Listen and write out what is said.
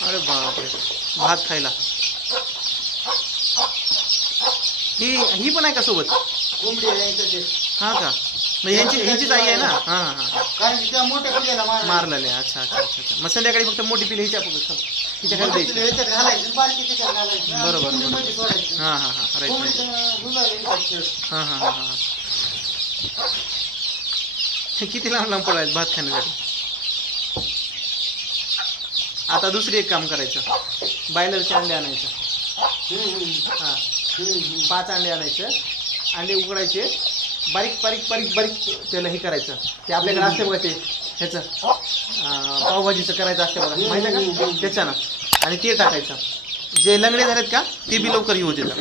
अरे बापरे, भात खायला. ही पण आहे का सोबत? कोंबडी आहे इथं. हा का, म्हणजे ह्यांचीच आई आहे ना. हां हां हां, कारण की त्या मोठ्या पिल्ल्याला मारलेले. अच्छा अच्छा अच्छा अच्छा. मग संध्याकाळी फक्त मोठी पिल्ली हिच्या खाली द्यायची. ह्याच्यात घालायचं, बारकी त्याच्यात घालायचं. बरोबर. मध्ये सोडायचं. हां हां हां, राईट राईट. हां हां हां हां. हे किती लांब लांब पडायचं भात खाण्यासाठी. आता दुसरी एक काम करायचं, बॉयलरचे अंडे आणायचं. हां, 5 अंडे आणायचं, अंडे उकडायचे, बारीक बारीक बारीक बारीक त्याला हे करायचं. ते आपल्याकडे असते बघा, ते ह्याचं पावभाजीचं करायचं असते बघा, माहिती आहे का, त्याच्यानं. आणि ते टाकायचं. जे लंगडे झालेत का ते बी लवकर येऊ देतात.